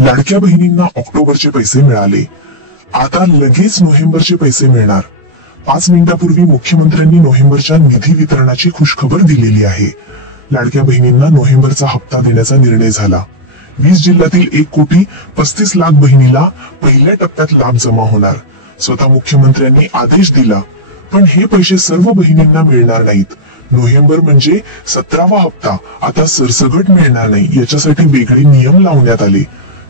लाडक्या बहिणींना ऑक्टोबरचे पैसे मिळाले, आता लगेच नोव्हेंबरचे पैसे मिळणार। 5 मिनिटांपूर्वी मुख्यमंत्र्यांनी नोव्हेंबरच्या निधी वितरणाची खुशखबर दिलेली आहे। लाडक्या बहिणींना नोव्हेंबरचा हप्ता देण्याचा निर्णय झाला। 20 जिल्ह्यातील 1,35,00,000 बहिणीला पहिल्या टप्प्यात लाभ जमा होणार। स्वतः मुख्यमंत्र्यांनी आदेश दिला, पण हे पैसे सर्व बहिणींना मिळणार नाहीत। नोव्हेंबर म्हणजे 17वा हप्ता आता सरसगट मिळणार नाही, याच्यासाठी वेगळे नियम लावण्यात आले।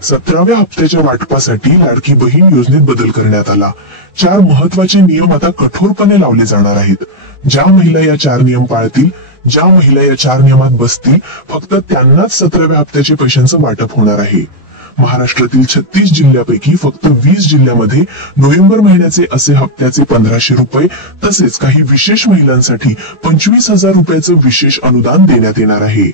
17व्या हप्त्याच्या वाटपासाठी लाडकी बहीण योजनेत बदल करण्यात आला। 4 महत्वाचे नियम आता कठोरपणे लावले जाणार आहेत। ज्या महिला या 4 नियम पाळतील, ज्या महिला या 4 नियमात बसतील, फक्त त्यांनाच 17व्या हप्त्याचे पैशांचं वाटप होणार आहे। महाराष्ट्रातील 36 जिल्ह्यापैकी फक्त 20 जिल्ह्यामध्ये नोव्हेंबर महिन्याचे असे हप्त्याचे 1500 रुपये तसेच काही विशेष महिलांसाठी 25,000 रुपयाचं विशेष अनुदान देण्यात येणार आहे।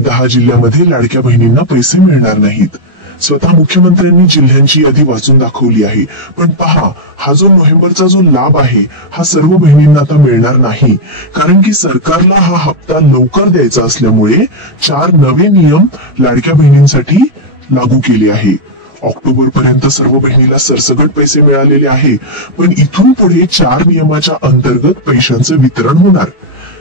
10 जिल्ह्यामध्ये लाडक्या बहिणींना पैसे मिळणार नाहीत। स्वतः मुख्यमंत्र्यांनी जिल्ह्यांची यादी वाचून दाखवली आहे, पण पहा, हा जो नोव्हेंबरचा जो लाभ आहे हा सर्व बहिणींना आता मिळणार नाही, कारण की सरकारला हा हप्ता लवकर द्यायचा असल्यामुळे 4 नवे नियम लाडक्या बहिणींसाठी लागू केले आहे। ऑक्टोबर पर्यंत सर्व बहिणीला सरसगट पैसे मिळालेले आहे, पण इथून पुढे 4 नियमाच्या अंतर्गत पैशांचे वितरण होणार।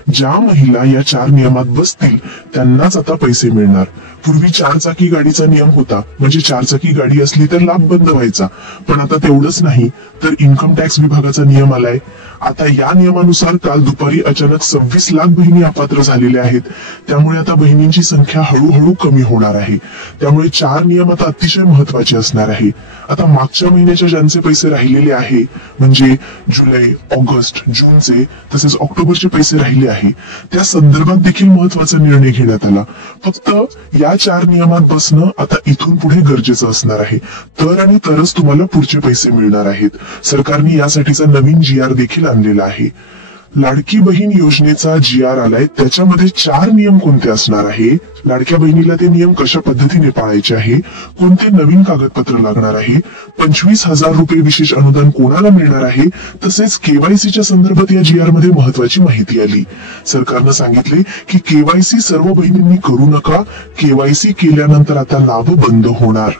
ज्या महिला या 4 नियमात बसतील त्यांनाच आता पैसे मिळणार। पूर्वी 4 चाकी गाडीचा नियम होता, म्हणजे 4 चाकी गाडी असली तर लाभ बंद व्हायचा, पण आता तेवढंच नाही तर इन्कम टॅक्स विभागाचा नियम आलाय। आता या नियमानुसार काल दुपारी अचानक 26 लाख बहिणी अपात्र झालेल्या आहेत, त्यामुळे आता बहिणींची संख्या हळूहळू कमी होणार आहे। त्यामुळे 4 नियम आता अतिशय महत्वाचे असणार आहे। आता मागच्या महिन्याच्या ज्यांचे पैसे राहिलेले आहे, म्हणजे जुलै, ऑगस्ट, जूनचे तसेच ऑक्टोबरचे पैसे राहिले आहे, त्या संदर्भात देखील महत्वाचा निर्णय घेण्यात आला। फक्त या 4 नियमात बसणं आता इथून पुढे गरजेचं असणार आहे, तर आणि तरच तुम्हाला पुढचे पैसे मिळणार आहेत। सरकारने यासाठीचा नवीन GR देखील आणलेला आहे। लाडकी बहीण योजनेचा GR आलाय, त्याच्यामध्ये 4 नियम कोणते असणार आहे, लाडक्या बहिणीला ते नियम कशा पद्धतीने पाळायचे आहे, कोणते नवीन कागदपत्र लागणार आहे, 25,000 रुपये विशेष अनुदान कोणाला मिळणार आहे, तसेच KYCच्या संदर्भात या GR मध्ये महत्वाची माहिती आली। सरकारनं सांगितले की KYC सर्व बहिणींनी करू नका, KYC केल्यानंतर आता लाभ बंद होणार।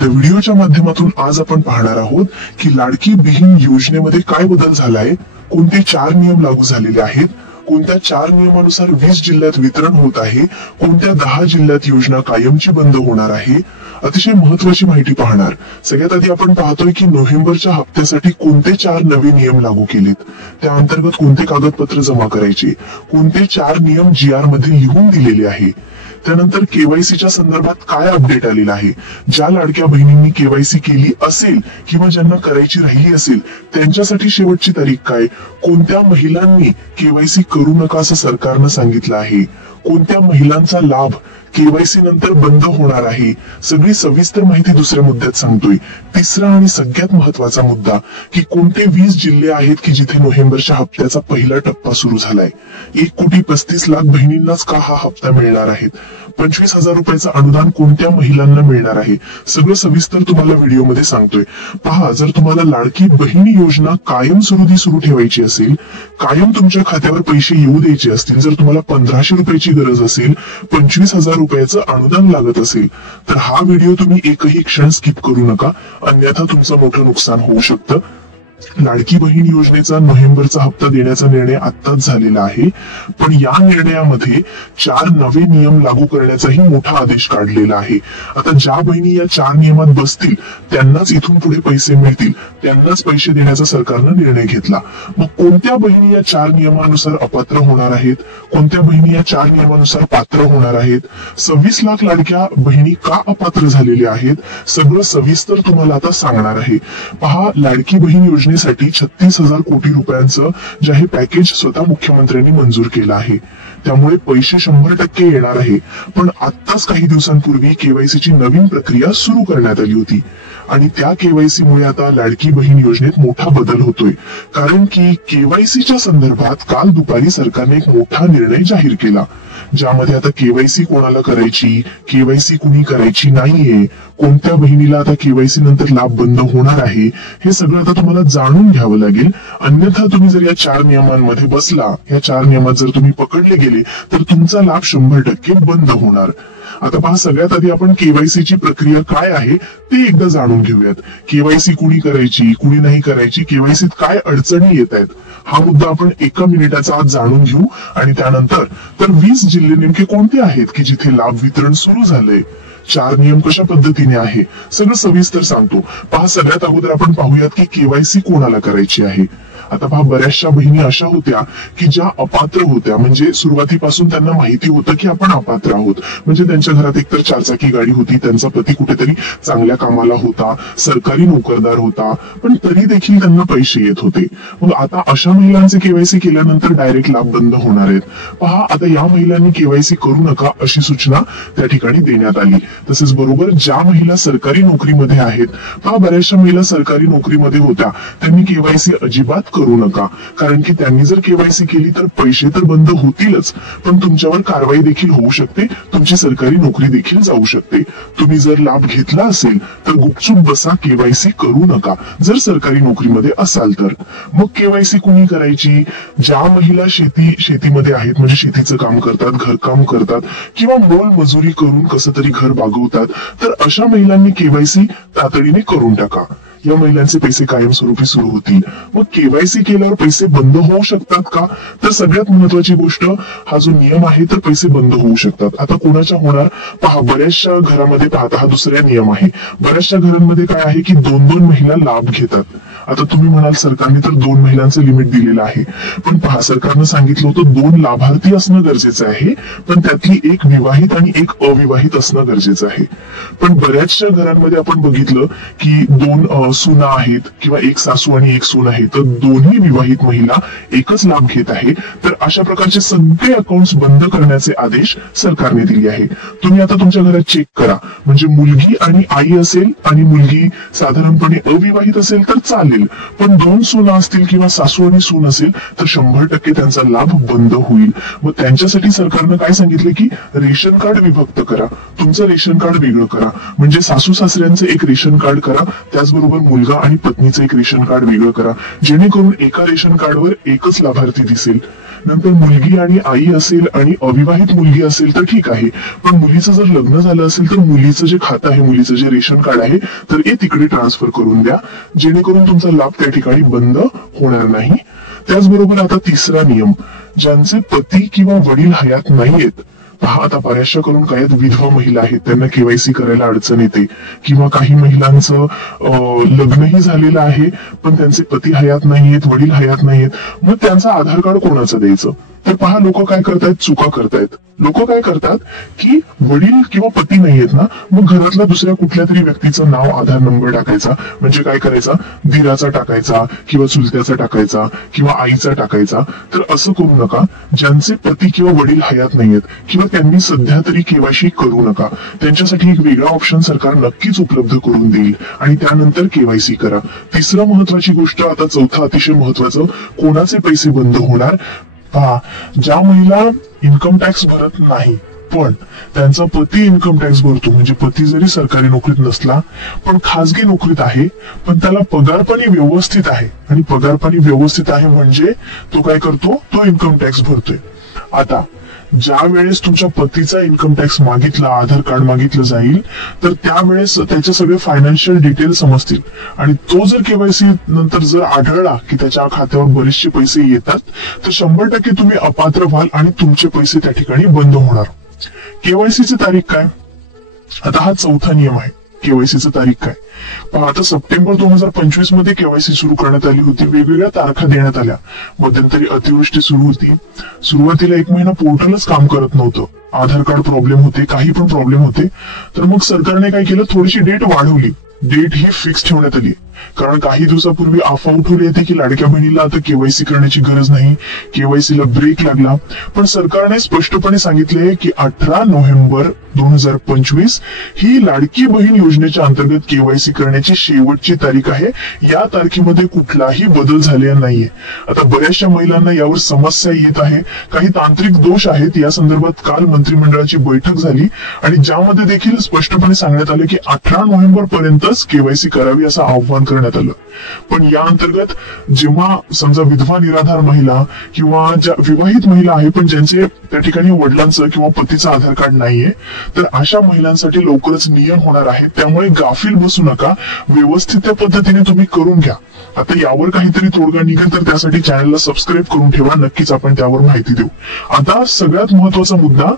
तर व्हिडिओच्या माध्यमातून आज आपण पाहणार आहोत की लाडकी बहीण योजनेमध्ये काय बदल झालाय, कोणते 4 नियम लागू झालेले आहेत, कोणत्या 4 नियमानुसार 20 जिल्ह्यात वितरण होत आहे, कोणत्या 10 जिल्ह्यात योजना कायमची बंद होणार आहे, अतिशय महत्वाची माहिती पाहणार। सगळ्यात आधी आपण पाहतोय की नोव्हेंबरच्या हप्त्यासाठी कोणते 4 नवे नियम लागू केलेत, त्या अंतर्गत कोणते कागदपत्र जमा करायचे, कोणते 4 नियम GR मध्ये लिहून दिलेले आहे। त्यानंतर KYCच्या संदर्भात काय अपडेट आलेला आहे, ज्या लाडक्या बहिणींनी KYC केली असेल किंवा ज्यांना करायची राहिली असेल त्यांच्यासाठी शेवटची तारीख काय, कोणत्या महिलांनी KYC करू नका असं सरकारनं सांगितलं आहे, कोणत्या महिलांचा लाभ KYC नंतर बंद होणार आहे, सगळी सविस्तर माहिती दुसऱ्या मुद्द्यात सांगतोय। तिसरा आणि सगळ्यात महत्वाचा मुद्दा की कोणते 20 जिल्हे आहेत की जिथे नोव्हेंबरच्या हप्त्याचा पहिला टप्पा सुरू झालाय। 1,35,00,000 बहिणींनाच का हा हप्ता मिळणार आहे, 25,000 रुपयाचं अनुदान कोणत्या महिलांना मिळणार आहे, सगळं सविस्तर तुम्हाला व्हिडिओमध्ये सांगतोय। पहा, जर तुम्हाला लाडकी बहीण योजना कायम सुरू ठेवायची असेल, कायम तुमच्या खात्यावर पैसे येऊ द्यायचे असतील, जर तुम्हाला 1500 रुपयाची गरज असेल, 25,000 रुपयाचं अनुदान लागत असेल, तर हा व्हिडिओ तुम्ही एकही क्षण स्किप करू नका, अन्यथा तुमचं मोठं नुकसान होऊ शकतं। लाडकी बहीण योजनेचा नोव्हेंबरचा हप्ता देण्याचा निर्णय आत्ताच झालेला आहे, पण या निर्णयामध्ये 4 नवे नियम लागू करण्याचाही मोठा आदेश काढलेला आहे। आता ज्या बहिणी या 4 नियमात बसतील त्यांनाच इथून पुढे पैसे मिळतील, त्यांनाच पैसे देण्याचा सरकारनं निर्णय घेतला। मग कोणत्या बहिणी या 4 नियमानुसार अपात्र होणार आहेत, कोणत्या बहिणी या 4 नियमानुसार पात्र होणार आहेत, 26 लाख लाडक्या बहिणी का अपात्र झालेल्या आहेत, सगळं सविस्तर तुम्हाला आता सांगणार आहे। पहा, लाडकी बहीण योजनेसाठी 36,000 कोटी रुपयांचं जे आहे पॅकेज स्वतः मुख्यमंत्र्यांनी मंजूर केलं आहे, त्यामुळे पैसे 100% येणार आहे। पण आत्ताच काही दिवसांपूर्वी KYCची नवीन प्रक्रिया सुरू करण्यात आली होती आणि त्या KYC मुळे आता लाडकी बहीण योजनेत मोठा बदल होतोय, कारण की KYCच्या संदर्भात काल दुपारी सरकारने एक मोठा निर्णय जाहीर केला, ज्यामध्ये आता KYC कोणाला करायची, KYC कुणी करायची नाहीये, कोणत्या बहिणीला आता KYC नंतर लाभ बंद होणार आहे, हे सगळं आता तुम्हाला जाणून घ्यावं लागेल। अन्यथा तुम्ही जर या 4 नियमांमध्ये बसला, या 4 नियमात जर तुम्ही पकडले गेले तर तुमचा लाभ 100% बंद होणार। आता पहा, सगळ्यात आधी आपण केवायसी ची प्रक्रिया काय आहे ते एकदा जाणून घेऊयात. केवायसी कुणी करायची, कुणी नाही करायची, केवायसीत काय अडचणी येत आहेत, हा मुद्दा आपण एका मिनिटाचा आत जाणून घेऊ. आणि त्यानंतर तर 20 जिल्हे नेमके कोणते आहेत की जिथे लाभ वितरण सुरू झालंय, 4 नियम कशा पद्धतीने आहे, सगळं सविस्तर सांगतो. पहा, सगळ्यात अगोदर आपण पाहूयात की केवायसी कोणाला करायची आहे. आता पहा, बऱ्याचशा बहिणी अशा होत्या की ज्या अपात्र होत्या, म्हणजे सुरुवातीपासून त्यांना माहिती होतं की आपण अपात्र आहोत. म्हणजे त्यांच्या घरात एकतर 4 चाकी गाडी होती, त्यांचा पती कुठेतरी चांगल्या कामाला होता, सरकारी नोकरदार होता, पण तरी देखील त्यांना पैसे येत होते. मग आता अशा महिलांचे केवायसी केल्यानंतर डायरेक्ट लाभ बंद होणार आहेत. पहा, आता या महिलांनी केवायसी करू नका अशी सूचना त्या ठिकाणी देण्यात आली. तसेच बरोबर ज्या महिला सरकारी नोकरीमध्ये आहेत, पहा बऱ्याचशा महिला सरकारी नोकरीमध्ये होत्या, त्यांनी केवायसी अजिबात करू नका. कारण की त्यांनी जर केवायसी केली तर पैसे तर बंद होतीलच, पण तुमच्यावर कारवाई देखील होऊ शकते, तुमची सरकारी नोकरी देखील जाऊ शकते. तुम्ही जर लाभ घेतला असेल तर गुपचूप बसा, केवायसी करू नका जर सरकारी नोकरीमध्ये असाल तर. मग केवायसी कुणी करायची? ज्या महिला शेतीमध्ये आहेत, म्हणजे शेतीचं काम करतात, घरकाम करतात किंवा मोलमजुरी करून कसं तरी घर भागवतात, तर अशा महिलांनी केवायसी तातडीने करून टाका. या महिलांचे पैसे कायमस्वरूपी सुरू होतील. मग केवायसी केल्यावर पैसे बंद होऊ शकतात का? तर सगळ्यात महत्वाची गोष्ट, हा जो नियम आहे तर पैसे बंद होऊ शकतात. आता कोणाच्या होणार? पहा, बऱ्याचशा घरामध्ये पाहता हा दुसरा नियम आहे. बऱ्याचशा घरांमध्ये काय आहे की 2-2 महिला लाभ घेतात. आता तुम्ही म्हणाल सरकारने तर 2 महिलांचं लिमिट दिलेलं आहे, पण पहा, सरकारनं सांगितलं होतं 2 लाभार्थी असणं गरजेचं आहे, पण त्यातली एक विवाहित आणि एक अविवाहित असणं गरजेचं आहे. पण बऱ्याचशा घरांमध्ये आपण बघितलं की 2 सुना आहेत किंवा एक सासू आणि एक सून आहे, तर दोन्ही विवाहित महिला एकच लाभ घेत आहे. तर अशा प्रकारचे सगळे अकाउंट्स बंद करण्याचे आदेश सरकारने दिले आहे. तुम्ही आता तुमच्या घरात चेक करा, म्हणजे मुलगी आणि आई असेल आणि मुलगी साधारणपणे अविवाहित असेल तर चालेल, पण 2 सुना असतील किंवा सासू आणि सून असेल तर 100% त्यांचा लाभ बंद होईल. मग त्यांच्यासाठी सरकारनं काय सांगितलं की रेशन कार्ड विभक्त करा, तुमचं रेशन कार्ड वेगळं करा. म्हणजे सासू सासऱ्यांचं एक रेशन कार्ड करा, त्याचबरोबर मुलगा आणि पत्नीचं एक रेशन कार्ड वेगळं करा, जेणेकरून एका रेशन कार्डवर एकच लाभार्थी दिसेल. नंतर मुलगी आणि आई असेल आणि अविवाहित मुलगी असेल तर ठीक आहे, पण मुलीचं जर लग्न झालं असेल तर मुलीचं जे खातं आहे, मुलीचं जे रेशन कार्ड आहे, तर ते तिकडे ट्रान्सफर करून द्या, जेणेकरून तुमचा लाभ त्या ठिकाणी बंद होणार नाही. त्याचबरोबर आता तिसरा नियम, ज्यांचे पती किंवा वडील हयात नाहीयेत. पहा, आता बऱ्याचशा करून काय विधवा महिला आहेत, त्यांना केवायसी करायला अडचण येते, किंवा काही महिलांचं लग्नही झालेलं आहे पण त्यांचे पती हयात नाहीयेत, वडील हयात नाहीयेत. मग त्यांचं आधार कार्ड कोणाचं द्यायचं? तर पहा, लोक काय करतायत, चुका करतायत. लोक काय करतात की वडील किंवा पती नाहीयेत ना, मग घरातल्या दुसऱ्या कुठल्या तरी व्यक्तीचं नाव, आधार नंबर टाकायचा. म्हणजे काय करायचा, दिराचा टाकायचा किंवा चुलत्याचा टाकायचा किंवा आईचा टाकायचा. तर असं करू नका. ज्यांचे पती किंवा वडील हयात नाहीयेत किंवा त्यांनी सध्या तरी केवायसी करू नका, त्यांच्यासाठी एक वेगळा ऑप्शन सरकार नक्कीच उपलब्ध करून देईल आणि त्यानंतर केवायसी करा. तिसरं महत्वाची गोष्ट, आता चौथा अतिशय महत्वाचं, कोणाचे पैसे बंद होणार? पहा, ज्या महिला इन्कम टॅक्स भरत नाही पण त्यांचा पती इन्कम टॅक्स भरतो, म्हणजे पती जरी सरकारी नोकरीत नसला पण खासगी नोकरीत आहे, पण त्याला पगारपाणी व्यवस्थित आहे, आणि पगारपाणी व्यवस्थित आहे म्हणजे तो काय करतो, तो इन्कम टॅक्स भरतोय. आता ज्या वेळेस तुमच्या पतीचा इन्कम टॅक्स मागितला, आधार कार्ड मागितलं जाईल, तर त्यावेळेस त्याचे सगळे फायनान्शियल डिटेल समजतील, आणि तो जर केवायसी नंतर जर आढळला की त्याच्या खात्यावर बरेचसे पैसे येतात, तर 100% तुम्ही अपात्र व्हाल आणि तुमचे पैसे त्या ठिकाणी बंद होणार. केवायसीची तारीख काय? आता हा चौथा नियम आहे. केवायसीची तारीख काय? पण आता सप्टेंबर 2025 मध्ये केवायसी सुरू करण्यात आली होती, वेगवेगळ्या तारखा देण्यात आल्या. मध्यंतरी अतिवृष्टी सुरू होती, सुरुवातीला 1 महिना पोर्टलच काम करत नव्हतं, आधार कार्ड प्रॉब्लेम होते, काही पण प्रॉब्लेम होते. तर मग सरकारने काय केलं, थोडीशी डेट वाढवली, डेट ही फिक्स ठेवण्यात आली. कारण काही दिवसापूर्वी अफवा उठवली होती की लाडक्या बहिणीला आता केवायसी करण्याची गरज नाही, केवायसीला ब्रेक लागला. पण सरकारने स्पष्टपणे सांगितले की 18 नोव्हेंबर 2025 ही लाडकी बहीण योजनेच्या अंतर्गत केवायसी करण्याची शेवटची तारीख आहे. या तारखेमध्ये कुठलाही बदल झालेला नाहीये. आता बऱ्याचशा महिलांना यावर समस्या येत आहे, काही तांत्रिक दोष आहेत. या संदर्भात काल मंत्रिमंडळाची बैठक झाली आणि ज्यामध्ये देखील स्पष्टपणे सांगण्यात आले की 18 नोव्हेंबर पर्यंतच केवायसी करावी असं आव्हान निर्माण करण्यात आलं. पण या अंतर्गत जेव्हा समजा विधवा निराधार महिला किंवा ज्या विवाहित महिला आहे पण ज्यांचे त्या ठिकाणी वडिलांचं किंवा पतीचं आधार कार्ड नाहीये, तर अशा महिलांसाठी लवकरच नियम होणार आहे. त्यामुळे गाफील बसू नका, व्यवस्थित त्या पद्धतीने तुम्ही करून घ्या. आता यावर काहीतरी तोडगा निघेल तर त्यासाठी चॅनलला सबस्क्राईब करून ठेवा, नक्कीच आपण त्यावर माहिती देऊ. आता सगळ्यात महत्वाचा मुद्दा,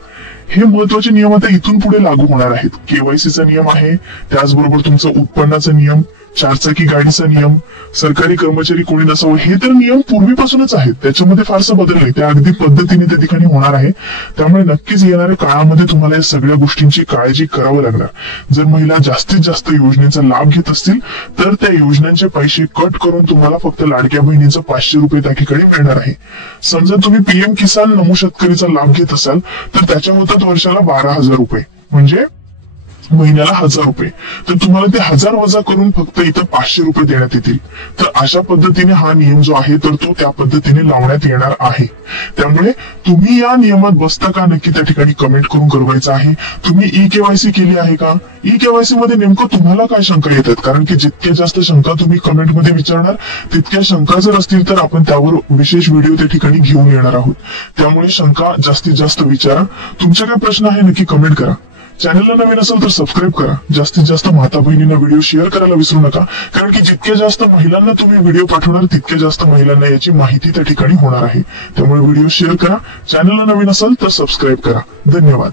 हे महत्वाचे नियम आता इथून पुढे लागू होणार आहेत. केवायसीचा नियम आहे, त्याचबरोबर तुमचं उत्पन्नाचा नियम, चारचाकी गाडीचा नियम, सरकारी कर्मचारी कोणी नसावं, हे तर नियम पूर्वीपासूनच आहेत, त्याच्यामध्ये फारसा बदल नाही, त्या अगदी पद्धतीने त्या ठिकाणी होणार आहे. त्यामुळे नक्कीच येणाऱ्या काळामध्ये तुम्हाला या सगळ्या गोष्टींची काळजी करावं लागणार. जर महिला जास्तीत जास्त योजनेचा लाभ घेत असतील तर त्या योजनांचे पैसे कट करून तुम्हाला फक्त लाडक्या बहिणींचा 500 रुपये त्या ठिकाणी मिळणार आहे. समजा तुम्ही पीएम किसान नमो शेतकरीचा लाभ घेत असाल तर त्याच्या होतात वर्षाला 12,000 रुपये, म्हणजे महिन्याला 1,000 रुपये. तर तुम्हाला ते 1,000 वजा करून फक्त इथं 500 रुपये देण्यात येतील. तर अशा पद्धतीने हा नियम जो आहे तर तो त्या पद्धतीने लावण्यात येणार आहे. त्यामुळे तुम्ही या नियमात बसता का, नक्की त्या ठिकाणी कमेंट करून कळवायचं आहे. तुम्ही ई-केवायसी केली आहे का, ई-केवायसी मध्ये नेमकं तुम्हाला काय शंका येतात, कारण की जितक्या जास्त शंका तुम्ही कमेंटमध्ये विचारणार तितक्या शंका जर असतील तर आपण त्यावर विशेष व्हिडिओ त्या ठिकाणी घेऊन येणार आहोत. त्यामुळे शंका जास्तीत जास्त विचारा. तुमचे काय प्रश्न आहे नक्की कमेंट करा. चॅनलला नवीन असेल तर सबस्क्राईब करा. जास्तीत जास्त माता बहिणींना व्हिडिओ शेअर करायला विसरू नका, कारण की जितक्या जास्त महिलांना तुम्ही व्हिडिओ पाठवणार तितक्या जास्त महिलांना याची माहिती त्या ठिकाणी होणार आहे. त्यामुळे व्हिडिओ शेअर करा. चॅनलला नवीन असेल तर सबस्क्राईब करा. धन्यवाद.